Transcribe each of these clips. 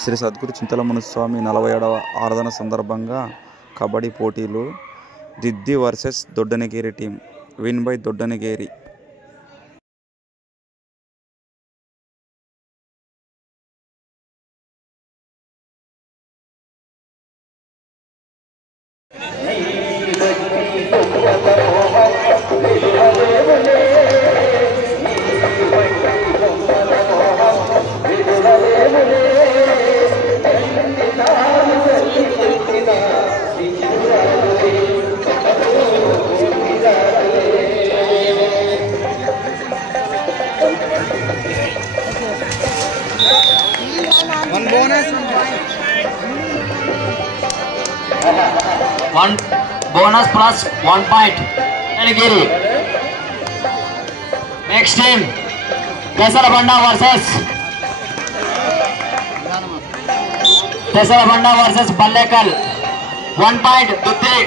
శ్రీ సద్గురు చింతలమణి స్వామి 47వ ఆరాధన సందర్భంగా కబడ్డీ పోటీలు. Diddi versus Doddanagiri team. Win by Doddanagiri. One bonus plus 1 point. Nagiri. Next team, Pesarabanda versus Ballekal. 1 point. Dutti.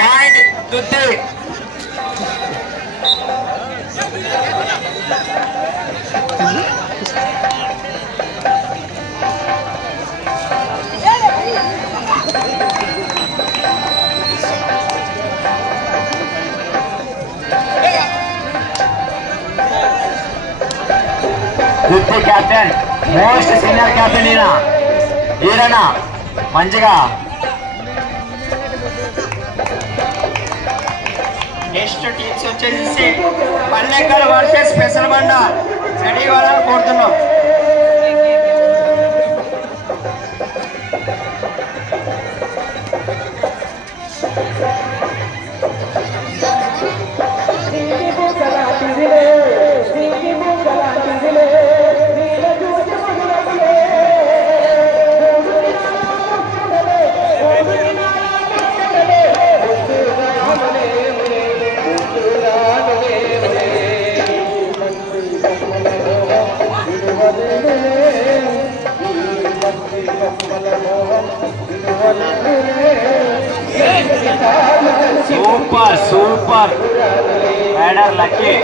Point Dutti. Dutti captain, most senior captain ఈరనా మంచిగా. Next teams వచ్చేసి పల్లెకల్ versus పెసరబండ. Ready వాళ్ళని కోరుతున్నాం. Super raider lucky.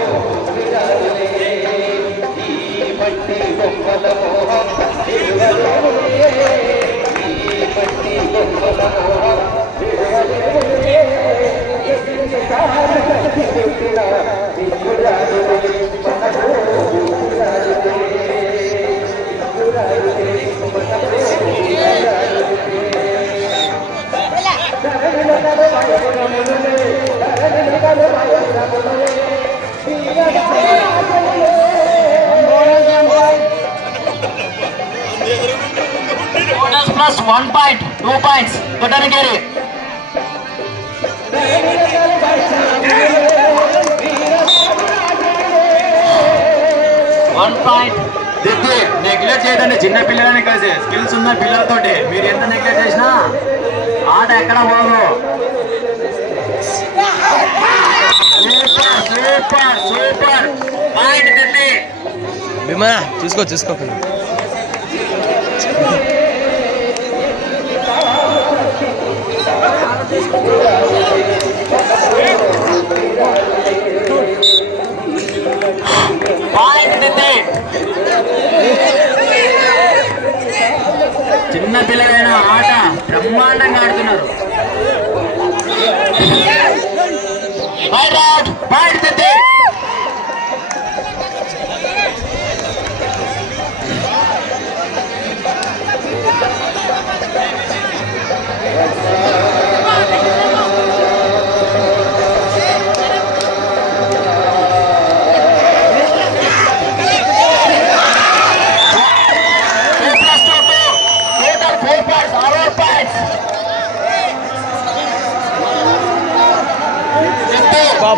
Bonus plus 1 point, 2 points. Doddanagiri. One point. దిద్ది neglect చేయదండి. చిన్న పిల్లలని కలిసి skills ఉన్న పిల్లలతోటి మీరు ఎంత నెగ్లెక్ట్ చేసినా ఆట ఎక్కడ పోదు. సూపర్ పాయింట్ దిద్ది. భీమా చూసుకోకండి. చిన్న పిల్లలైన ఆట బ్రహ్మాండంగా ఆడుతున్నారు.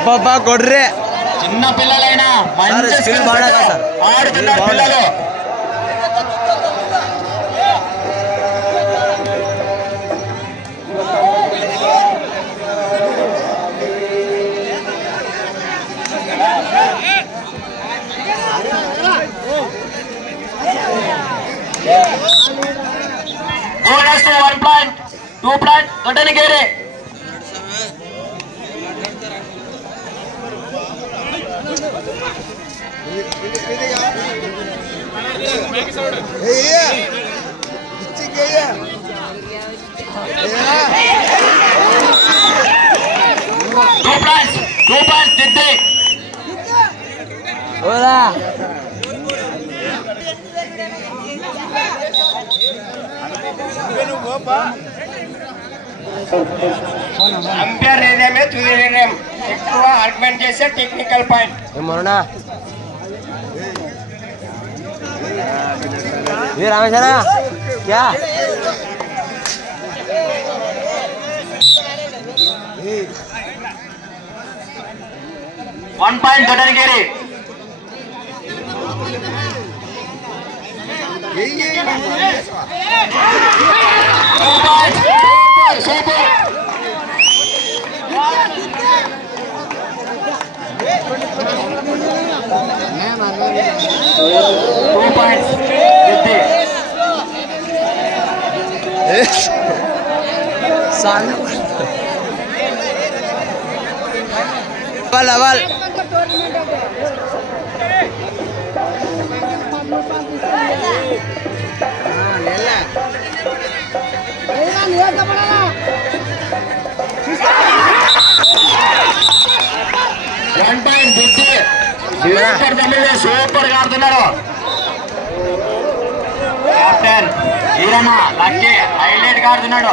బాబా కొడ్రే చిన్న పిల్లలైనా మంచి స్కిల్ ఆడుతున్నారు పిల్లలు. 2 point Doddanikeri. Two points Diddi. Umpire ఏదేమే తుది నిర్ణయం. ఎక్కువ ఆర్గ్యుమెంట్ చేసే టెక్నికల్ పాయింట్. రామేశ్వరా క్యా 1 point Doddanikeri. Super. awal. Super గా ఆడుతున్నాడు కెప్టెన్ ఈరన్న. లక్కీ హైలైట్ గా ఆడుతున్నాడు.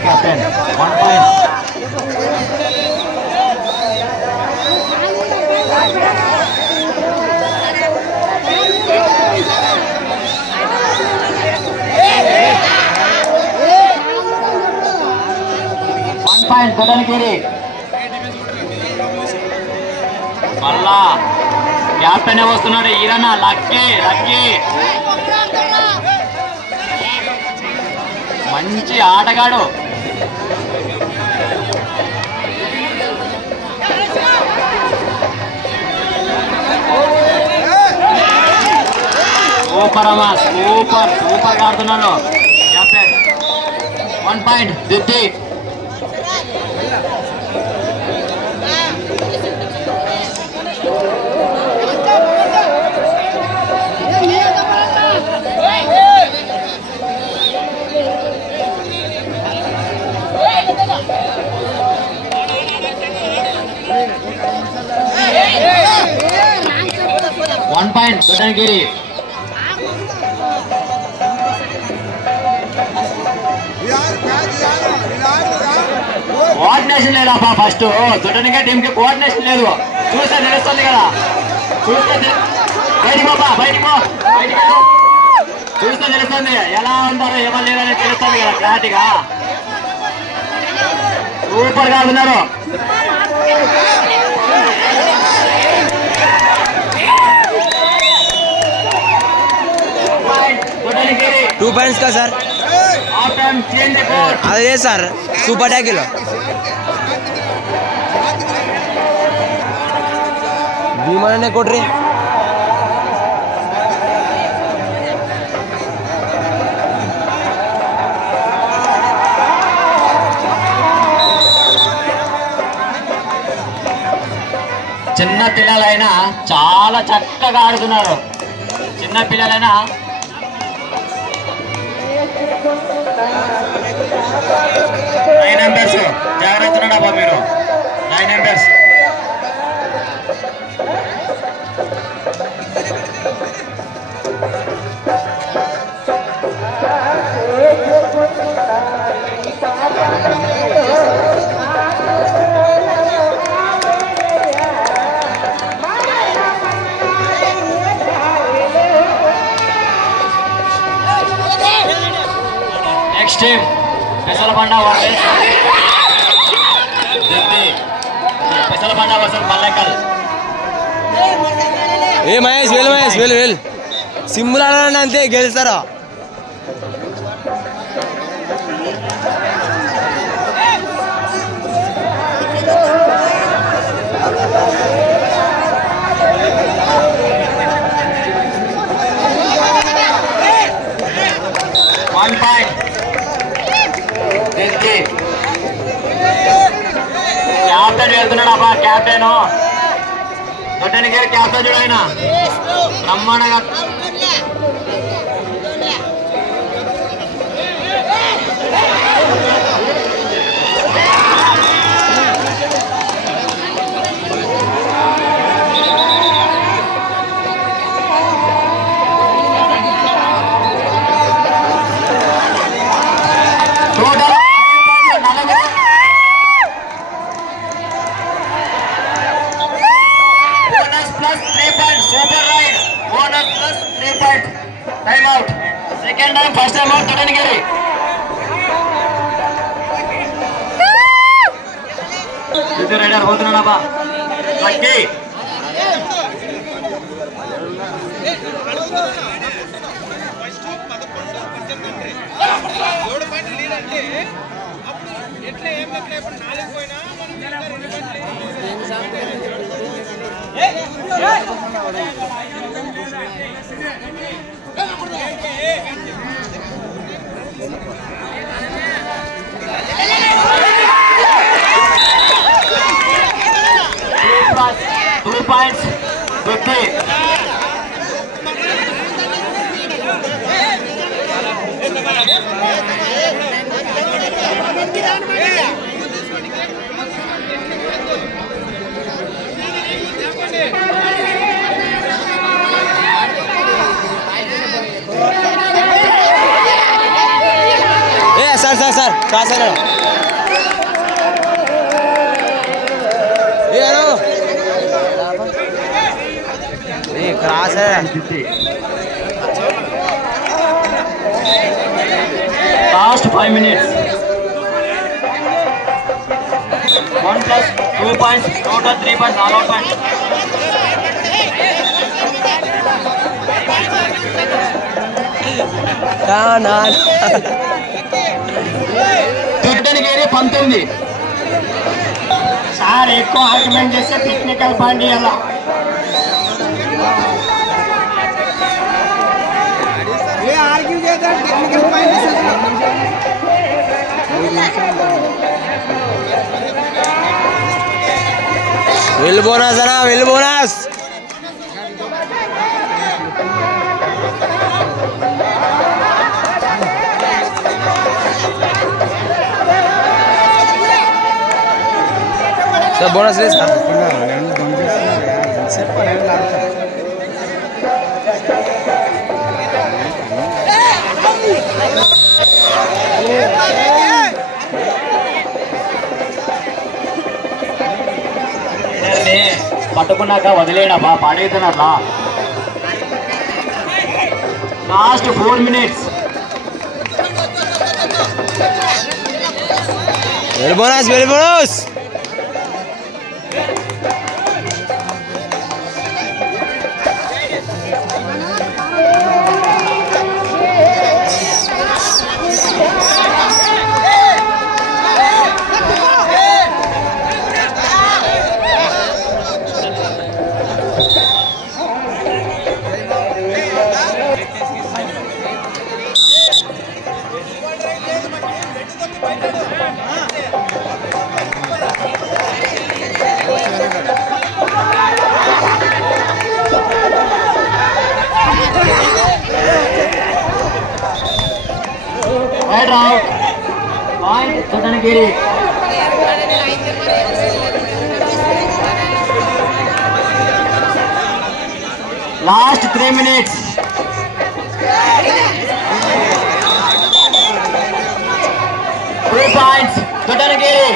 Captain 1 point. దొడ్డనికేరి. మళ్ళా కెప్టెన్ వస్తున్నాడు ఈరన్న. లక్కీ లక్కీ మంచి ఆటగాడు. సూపర్ అమ్మా, సూపర్ సూపర్ గా ఆడుతున్నాడు captain. 1 point Diddi. One point Doddanikeri. Coordination లేదా ఫస్ట్ దొడ్డనికే టీం కి కోఆర్డినేషన్ లేదు. చూస్తే తెలుస్తుంది కదా. చూస్తే బయటికి బాబా బయటికి చూస్తే తెలుస్తుంది ఎలా ఉంటారో ఎవరు లేదని తెలుస్తుంది కదా క్లారిటీగా. సూపర్ గా ఆడుతున్నారు. टू पॉइंट्स का सर अरे सर सुपर टैकल भीमने कोट्री చిన్న పిల్లలైనా చాలా చక్కగా ఆడుతున్నారు. చిన్న పిల్లలైనా 9 నంబర్స్ జాగ్రత్త ఉన్నాడా మీరు. 9 numbers next team Pesalabanda versus Pesalabanda versus Mallekal. ఏ మహేష్ వెళ్ళు సింబుల్ ఆడాలంటే అంతే గెలుస్తారా. క్యాప్టెన్ వెళ్తున్నాడు అబ్బా. క్యాప్టెన్ దొడ్డనికేరి క్యాప్టెన్ చూడు ఆయన బ్రహ్మాండంగా. Time out. Second time, first time out. Doddanagiri. ఇది రైడర్ పోతున్నాడబ్బా. Lucky Two points. 50. సార్ కాసారా cross last 5 minutes. 1 plus 2 points, total 3 points, all out points. Doddanikeri 19. Sir ఎక్కువ ఆర్గ్యుమెంట్ చేస్తే టెక్నికల్ పాయింట్ ఇవ్వాలా. వెళ్ళు బోనస్ అన్నా వెళ్ళు బోనస్. సార్ బోనస్ లేదు సార్. పట్టుకున్నాక వదిలేడబ్బా, పాడైతున్నట్లా. Last 4 minutes. వెళ్ళు bonus. Right out. Point Doddanagiri. Last 3 minutes. Three points Doddanagiri.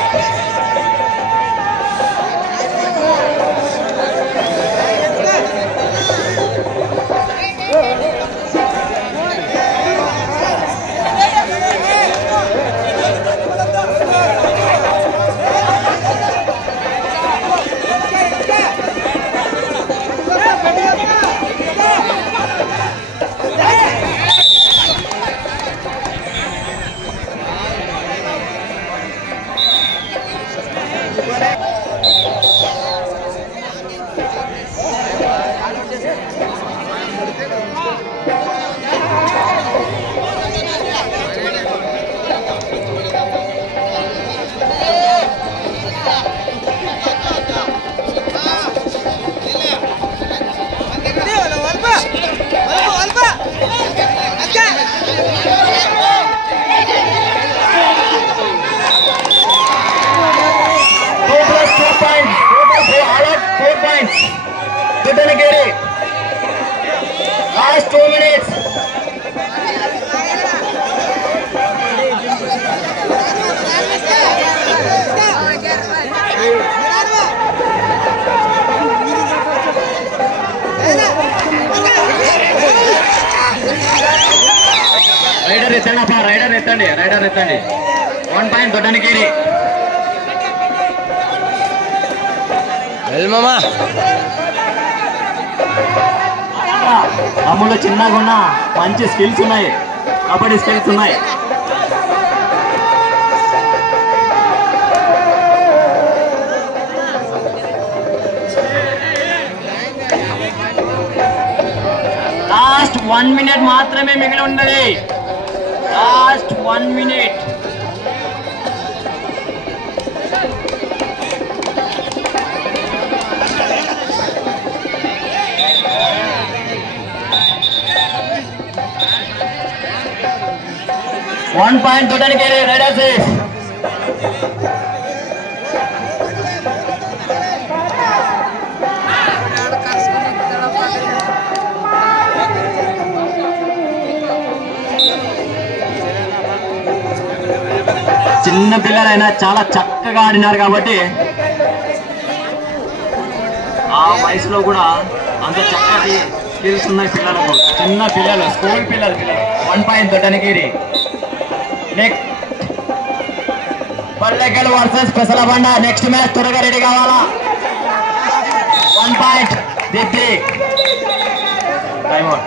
Doddanagiri. Last 2 minutes. Raider ఎత్తండి అప్ప, రైడర్ ఎత్తండి, రైడర్ ఎత్తండి. 1 point దొడ్డనగిరి. మామా తమ్ముళ్ళు చిన్నగా ఉన్నా మంచి స్కిల్స్ ఉన్నాయి, కబడ్డీ స్కిల్స్ ఉన్నాయి. లాస్ట్ 1 minute మాత్రమే మిగిలి ఉన్నది. Last 1 minute. One point Doddanagiri raiders. చిన్న పిల్లలైనా చాలా చక్కగా ఆడినారు కాబట్టి ఆ వయసులో కూడా అంత చక్కటి స్కిల్స్ ఉన్నాయి పిల్లలకు. చిన్న పిల్లలు, స్కూల్ పిల్లలు. 1 point Doddanagiri. Next Pallekal versus Pesalabanda. Next match త్వరగా రెడీ కావాలా. 1 point దిద్ది. Time out.